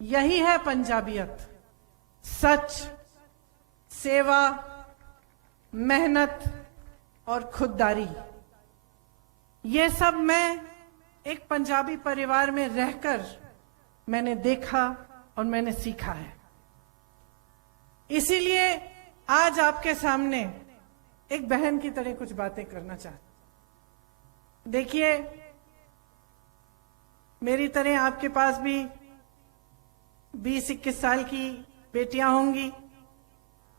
यही है पंजाबियत। सच, सेवा, मेहनत और खुददारी, ये सब मैं एक पंजाबी परिवार में रहकर मैंने देखा और मैंने सीखा है। इसीलिए आज आपके सामने एक बहन की तरह कुछ बातें करना चाहती। देखिए, मेरी तरह आपके पास भी 20-21 साल की बेटियां होंगी।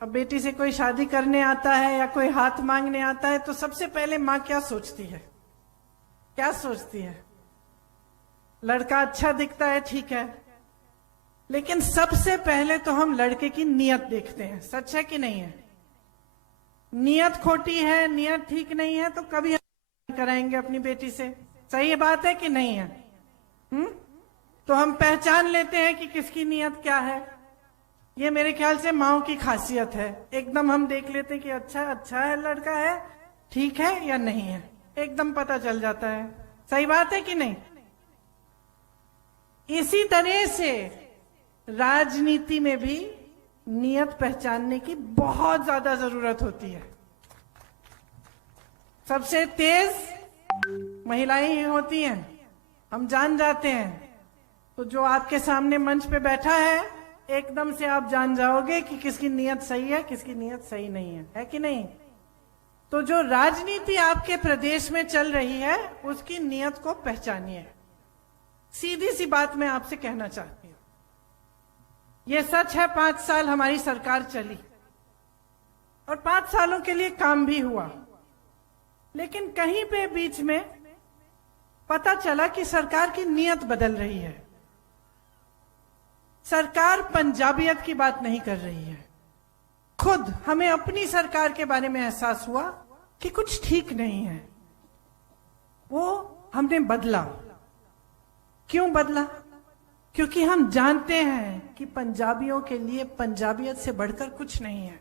अब बेटी से कोई शादी करने आता है या कोई हाथ मांगने आता है तो सबसे पहले माँ क्या सोचती है? क्या सोचती है? लड़का अच्छा दिखता है, ठीक है, लेकिन सबसे पहले तो हम लड़के की नियत देखते हैं। सच है कि नहीं है? नियत खोटी है, नियत ठीक नहीं है तो कभी हम नहीं कराएंगे अपनी बेटी से। सही बात है कि नहीं है? तो हम पहचान लेते हैं कि किसकी नियत क्या है। ये मेरे ख्याल से माओ की खासियत है। एकदम हम देख लेते हैं कि अच्छा है, लड़का है, ठीक है या नहीं है, एकदम पता चल जाता है। सही बात है कि नहीं? इसी तरह से राजनीति में भी नियत पहचानने की बहुत ज्यादा जरूरत होती है। सबसे तेज महिलाएं ही होती हैं, हम जान जाते हैं। तो जो आपके सामने मंच पे बैठा है, एकदम से आप जान जाओगे कि किसकी नियत सही है, किसकी नियत सही नहीं है कि नहीं? तो जो राजनीति आपके प्रदेश में चल रही है, उसकी नियत को पहचानिए। सीधी सी बात मैं आपसे कहना चाहती हूं। यह सच है, 5 साल हमारी सरकार चली और 5 सालों के लिए काम भी हुआ, लेकिन कहीं पे बीच में पता चला कि सरकार की नियत बदल रही है। सरकार पंजाबियत की बात नहीं कर रही है। खुद हमें अपनी सरकार के बारे में एहसास हुआ कि कुछ ठीक नहीं है। वो हमने बदला। क्यों बदला? क्योंकि हम जानते हैं कि पंजाबियों के लिए पंजाबियत से बढ़कर कुछ नहीं है।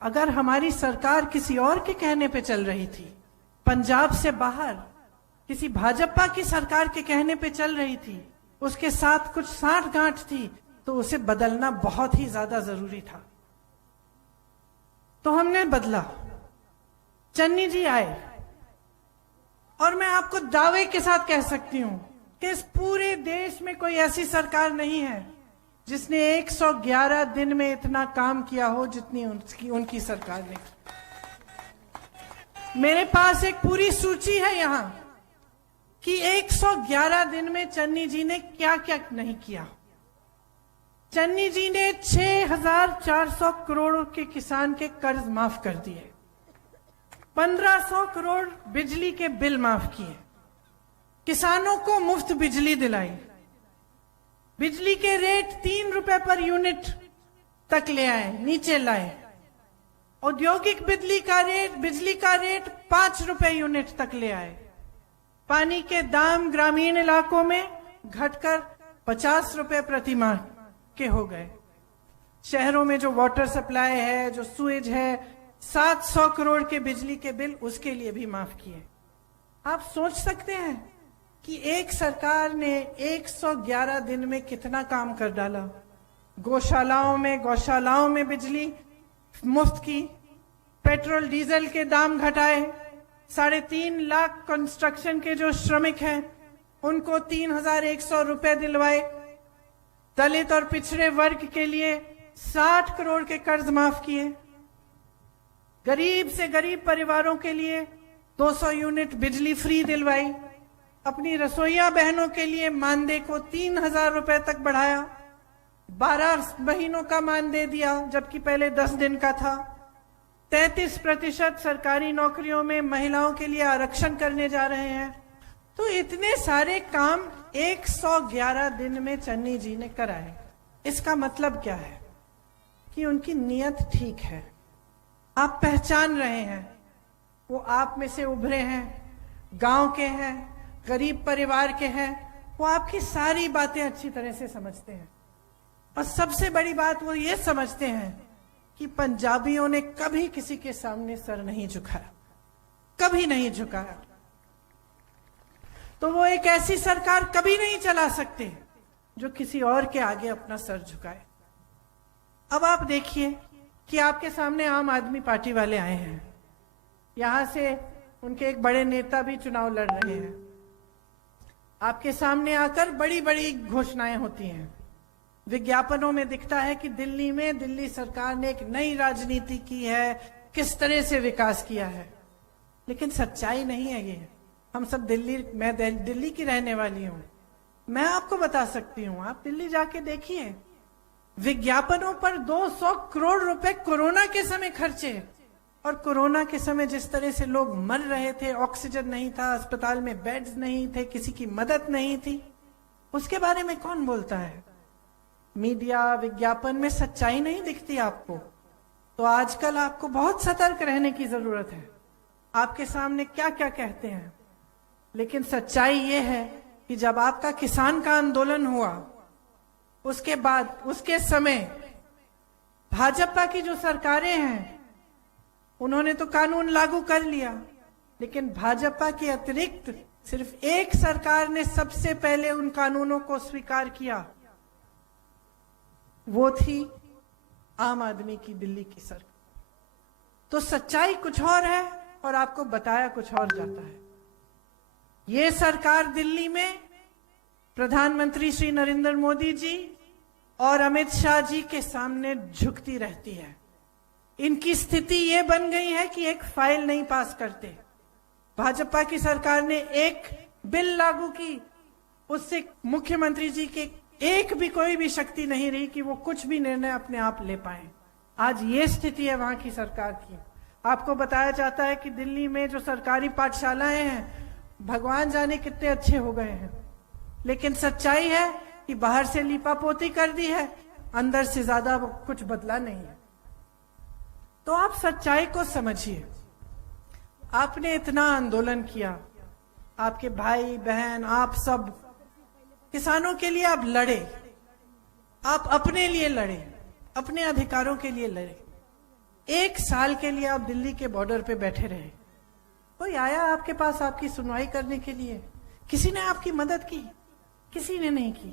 अगर हमारी सरकार किसी और के कहने पे चल रही थी, पंजाब से बाहर किसी भाजपा की सरकार के कहने पे चल रही थी, उसके साथ कुछ साठ-गांठ थी, तो उसे बदलना बहुत ही ज्यादा जरूरी था। तो हमने बदला। चन्नी जी आए और मैं आपको दावे के साथ कह सकती हूं कि इस पूरे देश में कोई ऐसी सरकार नहीं है जिसने 111 दिन में इतना काम किया हो जितनी उनकी सरकार ने। मेरे पास एक पूरी सूची है यहां कि 111 दिन में चन्नी जी ने क्या क्या नहीं किया। चन्नी जी ने 6,400 करोड़ के किसान के कर्ज माफ कर दिए, 1,500 करोड़ बिजली के बिल माफ किए, किसानों को मुफ्त बिजली दिलाई, बिजली के रेट 3 रुपए पर यूनिट तक ले आए, नीचे लाए, औद्योगिक बिजली का रेट 5 रुपए यूनिट तक ले आए, पानी के दाम ग्रामीण इलाकों में घटकर 50 रुपए प्रति माह के हो गए, शहरों में जो वाटर सप्लाई है, जो सुएज है, 700 करोड़ के बिजली के बिल उसके लिए भी माफ किए। आप सोच सकते हैं कि एक सरकार ने 111 दिन में कितना काम कर डाला। गौशालाओं में बिजली मुफ्त की, पेट्रोल डीजल के दाम घटाए, 3.5 लाख कंस्ट्रक्शन के जो श्रमिक हैं उनको 3,100 रुपए दिलवाए, दलित और पिछड़े वर्ग के लिए 60 करोड़ के कर्ज माफ किए, गरीब से गरीब परिवारों के लिए 200 यूनिट बिजली फ्री दिलवाई, अपनी रसोइया बहनों के लिए मानदेय को 3,000 रुपए तक बढ़ाया, 12 महीनों का मानदेय दिया जबकि पहले 10 दिन का था, 33% सरकारी नौकरियों में महिलाओं के लिए आरक्षण करने जा रहे हैं। तो इतने सारे काम 111 दिन में चन्नी जी ने कराए। इसका मतलब क्या है? कि उनकी नियत ठीक है। आप पहचान रहे हैं, वो आप में से उभरे हैं, गांव के हैं, गरीब परिवार के हैं, वो आपकी सारी बातें अच्छी तरह से समझते हैं। और सबसे बड़ी बात वो ये समझते हैं कि पंजाबियों ने कभी किसी के सामने सर नहीं झुकाया, कभी नहीं झुकाया। तो वो एक ऐसी सरकार कभी नहीं चला सकते जो किसी और के आगे अपना सर झुकाए। अब आप देखिए कि आपके सामने आम आदमी पार्टी वाले आए हैं, यहां से उनके एक बड़े नेता भी चुनाव लड़ रहे हैं। आपके सामने आकर बड़ी बड़ी घोषणाएं होती हैं, विज्ञापनों में दिखता है कि दिल्ली में दिल्ली सरकार ने एक नई राजनीति की है, किस तरह से विकास किया है, लेकिन सच्चाई नहीं है ये। हम सब मैं दिल्ली की रहने वाली हूं, मैं आपको बता सकती हूं, आप दिल्ली जाके देखिए, विज्ञापनों पर 200 करोड़ रुपए कोरोना के समय खर्चे, और कोरोना के समय जिस तरह से लोग मर रहे थे, ऑक्सीजन नहीं था, अस्पताल में बेड्स नहीं थे, किसी की मदद नहीं थी, उसके बारे में कौन बोलता है? मीडिया, विज्ञापन में सच्चाई नहीं दिखती आपको। तो आजकल आपको बहुत सतर्क रहने की जरूरत है, आपके सामने क्या क्या कहते हैं। लेकिन सच्चाई ये है कि जब आपका किसान का आंदोलन हुआ, उसके बाद उसके समय भाजपा की जो सरकारें हैं उन्होंने तो कानून लागू कर लिया, लेकिन भाजपा के अतिरिक्त सिर्फ एक सरकार ने सबसे पहले उन कानूनों को स्वीकार किया, वो थी आम आदमी की दिल्ली की सरकार। तो सच्चाई कुछ और है और आपको बताया कुछ और जाता है। ये सरकार दिल्ली में प्रधानमंत्री श्री नरेंद्र मोदी जी और अमित शाह जी के सामने झुकती रहती है। इनकी स्थिति ये बन गई है कि एक फाइल नहीं पास करते। भाजपा की सरकार ने एक बिल लागू की, उससे मुख्यमंत्री जी के एक भी कोई भी शक्ति नहीं रही कि वो कुछ भी निर्णय अपने आप ले पाए। आज ये स्थिति है वहां की सरकार की। आपको बताया जाता है कि दिल्ली में जो सरकारी पाठशालाएं हैं, भगवान जाने कितने अच्छे हो गए हैं, लेकिन सच्चाई है कि बाहर से लीपापोती कर दी है, अंदर से ज्यादा कुछ बदला नहीं है। तो आप सच्चाई को समझिए। आपने इतना आंदोलन किया, आपके भाई बहन आप सब किसानों के लिए आप लड़े, आप अपने लिए लड़े, अपने अधिकारों के लिए लड़े। 1 साल के लिए आप दिल्ली के बॉर्डर पे बैठे रहे, कोई आया आपके पास आपकी सुनवाई करने के लिए? किसी ने आपकी मदद की? किसी ने नहीं की।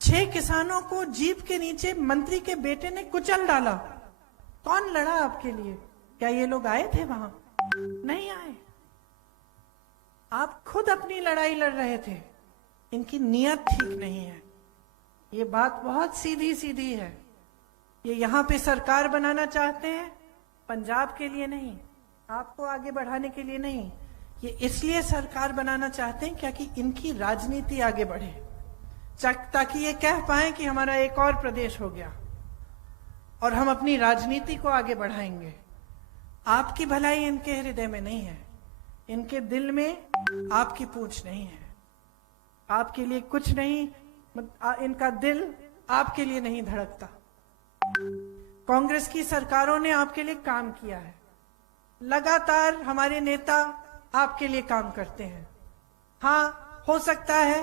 6 किसानों को जीप के नीचे मंत्री के बेटे ने कुचल डाला। कौन लड़ा आपके लिए? क्या ये लोग आए थे वहां? नहीं आए। आप खुद अपनी लड़ाई लड़ रहे थे। इनकी नीयत ठीक नहीं है। ये बात बहुत सीधी सीधी है। ये यहां पे सरकार बनाना चाहते हैं, पंजाब के लिए नहीं, आपको आगे बढ़ाने के लिए नहीं। ये इसलिए सरकार बनाना चाहते हैं क्योंकि इनकी राजनीति आगे बढ़े, ताकि ये कह पाए कि हमारा एक और प्रदेश हो गया और हम अपनी राजनीति को आगे बढ़ाएंगे। आपकी भलाई इनके हृदय में नहीं है, इनके दिल में आपकी पूंछ नहीं है, आपके लिए कुछ नहीं, इनका दिल आपके लिए नहीं धड़कता। कांग्रेस की सरकारों ने आपके लिए काम किया है, लगातार हमारे नेता आपके लिए काम करते हैं। हाँ, हो सकता है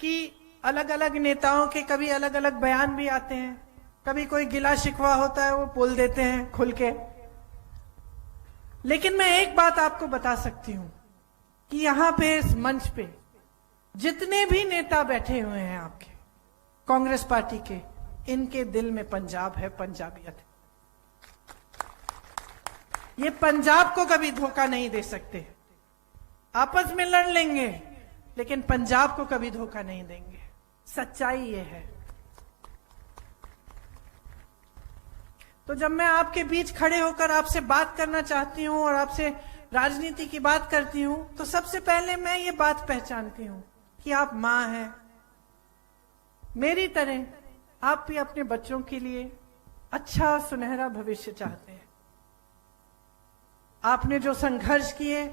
कि अलग अलग नेताओं के कभी अलग अलग बयान भी आते हैं, कभी कोई गिला शिकवा होता है वो बोल देते हैं खुल के, लेकिन मैं एक बात आपको बता सकती हूं कि यहां पे इस मंच पे जितने भी नेता बैठे हुए हैं आपके कांग्रेस पार्टी के, इनके दिल में पंजाब है, पंजाबियत है। ये पंजाब को कभी धोखा नहीं दे सकते। आपस में लड़ लेंगे लेकिन पंजाब को कभी धोखा नहीं देंगे। सच्चाई ये है। तो जब मैं आपके बीच खड़े होकर आपसे बात करना चाहती हूं और आपसे राजनीति की बात करती हूं, तो सबसे पहले मैं ये बात पहचानती हूं कि आप मां हैं। मेरी तरह आप भी अपने बच्चों के लिए अच्छा सुनहरा भविष्य चाहते हैं। आपने जो संघर्ष किए,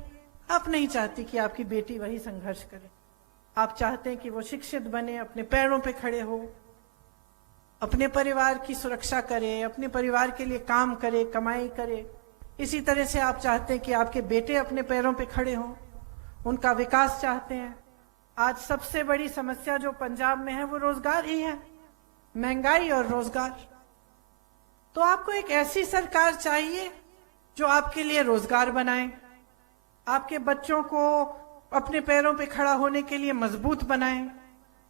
आप नहीं चाहती कि आपकी बेटी वही संघर्ष करे। आप चाहते हैं कि वो शिक्षित बने, अपने पैरों पे खड़े हो, अपने परिवार की सुरक्षा करे, अपने परिवार के लिए काम करे, कमाई करे। इसी तरह से आप चाहते हैं कि आपके बेटे अपने पैरों पे खड़े हों, उनका विकास चाहते हैं। आज सबसे बड़ी समस्या जो पंजाब में है वो रोजगार ही है, महंगाई और रोजगार। तो आपको एक ऐसी सरकार चाहिए जो आपके लिए रोजगार बनाए, आपके बच्चों को अपने पैरों पे खड़ा होने के लिए मजबूत बनाए,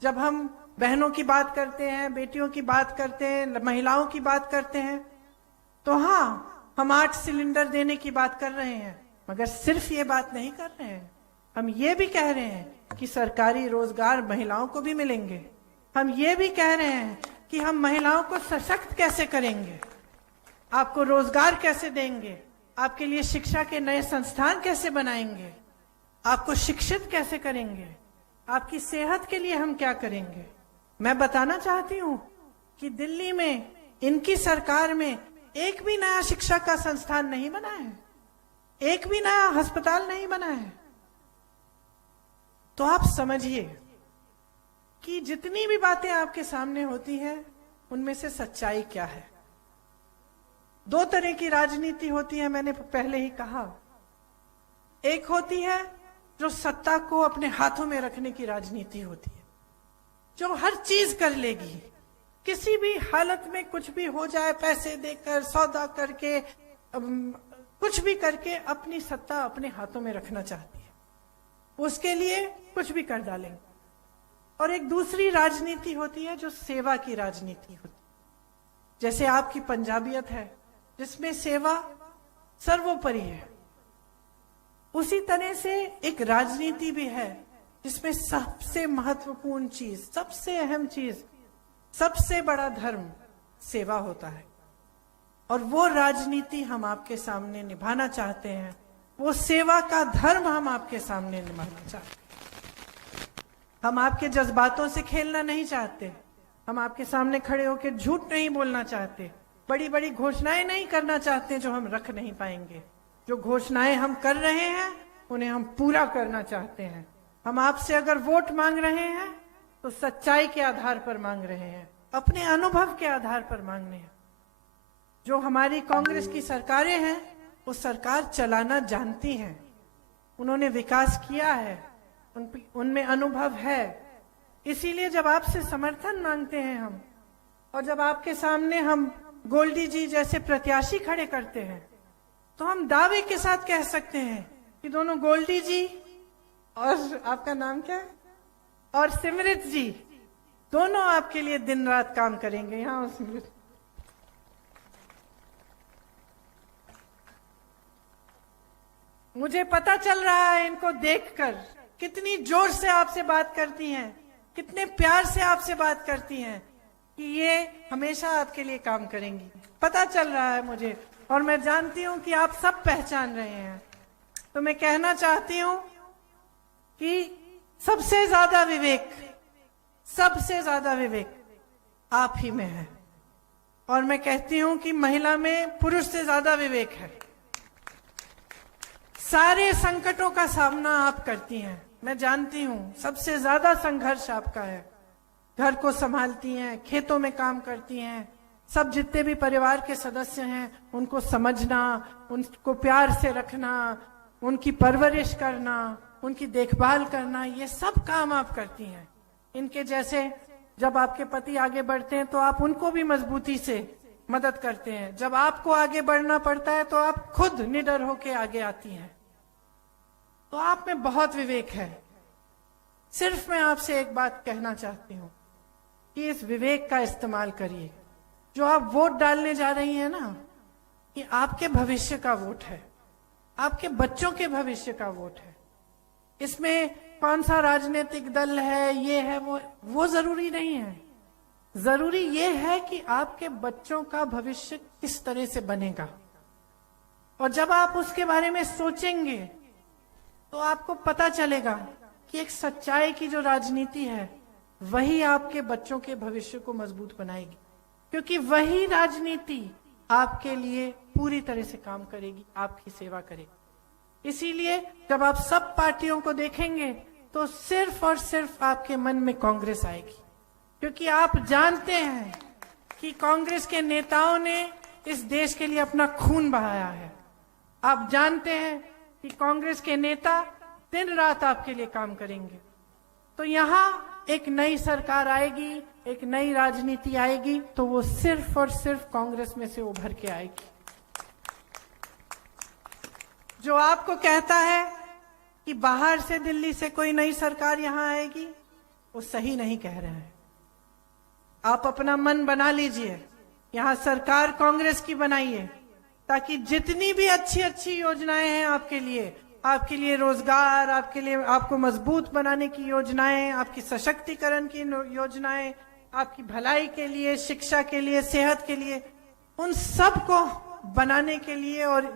जब हम बहनों की बात करते हैं, बेटियों की बात करते हैं, महिलाओं की बात करते हैं, तो हाँ, हम 8 सिलेंडर देने की बात कर रहे हैं, मगर सिर्फ ये बात नहीं कर रहे हैं। हम ये भी कह रहे हैं कि सरकारी रोजगार महिलाओं को भी मिलेंगे। हम ये भी कह रहे हैं कि हम महिलाओं को सशक्त कैसे करेंगे, आपको रोजगार कैसे देंगे, आपके लिए शिक्षा के नए संस्थान कैसे बनाएंगे, आपको शिक्षित कैसे करेंगे, आपकी सेहत के लिए हम क्या करेंगे। मैं बताना चाहती हूं कि दिल्ली में इनकी सरकार में एक भी नया शिक्षा का संस्थान नहीं बना है, एक भी नया अस्पताल नहीं बना है। तो आप समझिए कि जितनी भी बातें आपके सामने होती हैं, उनमें से सच्चाई क्या है। 2 तरह की राजनीति होती है, मैंने पहले ही कहा। एक होती है जो सत्ता को अपने हाथों में रखने की राजनीति होती है, जो हर चीज कर लेगी, किसी भी हालत में कुछ भी हो जाए, पैसे देकर, सौदा करके, कुछ भी करके अपनी सत्ता अपने हाथों में रखना चाहती है, उसके लिए कुछ भी कर डालेंगे। और एक दूसरी राजनीति होती है जो सेवा की राजनीति होती है, जैसे आपकी पंजाबियत है जिसमें सेवा सर्वोपरि है, उसी तरह से एक राजनीति भी है जिसमें सबसे महत्वपूर्ण चीज, सबसे अहम चीज, सबसे बड़ा धर्म सेवा होता है। और वो राजनीति हम आपके सामने निभाना चाहते हैं, वो सेवा का धर्म हम आपके सामने निभाना चाहते हैं। हम आपके जज्बातों से खेलना नहीं चाहते, हम आपके सामने खड़े होकर झूठ नहीं बोलना चाहते, बड़ी बड़ी घोषणाएं नहीं करना चाहते जो हम रख नहीं पाएंगे। जो घोषणाएं हम कर रहे हैं उन्हें हम पूरा करना चाहते हैं। हम आपसे अगर वोट मांग रहे हैं तो सच्चाई के आधार पर मांग रहे हैं, अपने अनुभव के आधार पर मांग रहे हैं। जो हमारी कांग्रेस की सरकारें हैं वो सरकार चलाना जानती हैं, उन्होंने विकास किया है, उनमें अनुभव है। इसीलिए जब आपसे समर्थन मांगते हैं हम, और जब आपके सामने हम गोल्डी जी जैसे प्रत्याशी खड़े करते हैं, तो हम दावे के साथ कह सकते हैं कि दोनों गोल्डी जी और आपका नाम क्या है, और सिमरत जी, दोनों आपके लिए दिन रात काम करेंगे। यहाँ सिमरत, मुझे पता चल रहा है इनको देखकर कितनी जोर से आपसे बात करती हैं, कितने प्यार से आपसे बात करती हैं कि ये हमेशा आपके लिए काम करेंगी। पता चल रहा है मुझे, और मैं जानती हूं कि आप सब पहचान रहे हैं। तो मैं कहना चाहती हूं कि सबसे ज्यादा विवेक आप ही में है, और मैं कहती हूं कि महिला में पुरुष से ज्यादा विवेक है। सारे संकटों का सामना आप करती हैं, मैं जानती हूं सबसे ज्यादा संघर्ष आपका है। घर को संभालती हैं, खेतों में काम करती हैं, सब जितने भी परिवार के सदस्य हैं उनको समझना, उनको प्यार से रखना, उनकी परवरिश करना, उनकी देखभाल करना, ये सब काम आप करती हैं। इनके जैसे जब आपके पति आगे बढ़ते हैं तो आप उनको भी मजबूती से मदद करते हैं, जब आपको आगे बढ़ना पड़ता है तो आप खुद निडर होकर आगे आती हैं। तो आप में बहुत विवेक है। सिर्फ मैं आपसे एक बात कहना चाहती हूं कि इस विवेक का इस्तेमाल करिए। जो आप वोट डालने जा रही हैं ना, ये आपके भविष्य का वोट है, आपके बच्चों के भविष्य का वोट है। इसमें कौन सा राजनीतिक दल है, ये है, वो जरूरी नहीं है। जरूरी ये है कि आपके बच्चों का भविष्य किस तरह से बनेगा। और जब आप उसके बारे में सोचेंगे तो आपको पता चलेगा कि एक सच्चाई की जो राजनीति है वही आपके बच्चों के भविष्य को मजबूत बनाएगी, क्योंकि वही राजनीति आपके लिए पूरी तरह से काम करेगी, आपकी सेवा करेगी। इसीलिए जब आप सब पार्टियों को देखेंगे तो सिर्फ और सिर्फ आपके मन में कांग्रेस आएगी, क्योंकि आप जानते हैं कि कांग्रेस के नेताओं ने इस देश के लिए अपना खून बहाया है। आप जानते हैं कि कांग्रेस के नेता दिन रात आपके लिए काम करेंगे। तो यहाँ एक नई सरकार आएगी, एक नई राजनीति आएगी, तो वो सिर्फ और सिर्फ कांग्रेस में से उभर के आएगी। जो आपको कहता है कि बाहर से, दिल्ली से कोई नई सरकार यहाँ आएगी, वो सही नहीं कह रहे हैं। आप अपना मन बना लीजिए, यहाँ सरकार कांग्रेस की बनाइए, ताकि जितनी भी अच्छी अच्छी योजनाएं हैं आपके लिए रोजगार, आपके लिए, आपको मजबूत बनाने की योजनाएं, आपकी सशक्तिकरण की योजनाएं, आपकी भलाई के लिए, शिक्षा के लिए, सेहत के लिए, उन सब को बनाने के लिए और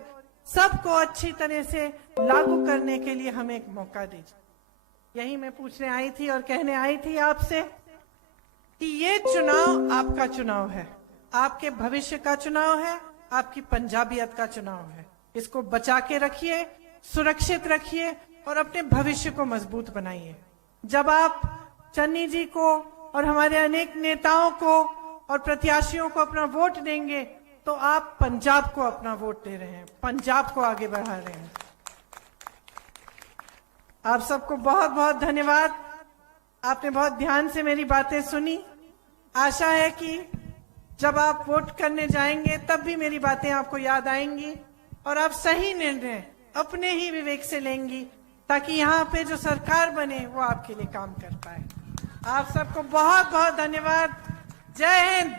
सबको अच्छी तरह से लागू करने के लिए हमें एक मौका दीजिए। यही मैं पूछने आई थी और कहने आई थी आपसे कि ये चुनाव आपका चुनाव है, आपके भविष्य का चुनाव है, आपकी पंजाबियत का चुनाव है। इसको बचा के रखिए, सुरक्षित रखिए और अपने भविष्य को मजबूत बनाइए। जब आप चन्नी जी को और हमारे अनेक नेताओं को और प्रत्याशियों को अपना वोट देंगे तो आप पंजाब को अपना वोट दे रहे हैं, पंजाब को आगे बढ़ा रहे हैं। आप सबको बहुत बहुत धन्यवाद। आपने बहुत ध्यान से मेरी बातें सुनी। आशा है कि जब आप वोट करने जाएंगे तब भी मेरी बातें आपको याद आएंगी और आप सही निर्णय अपने ही विवेक से लेंगी, ताकि यहाँ पे जो सरकार बने वो आपके लिए काम कर पाए। आप सबको बहुत बहुत धन्यवाद। जय हिंद।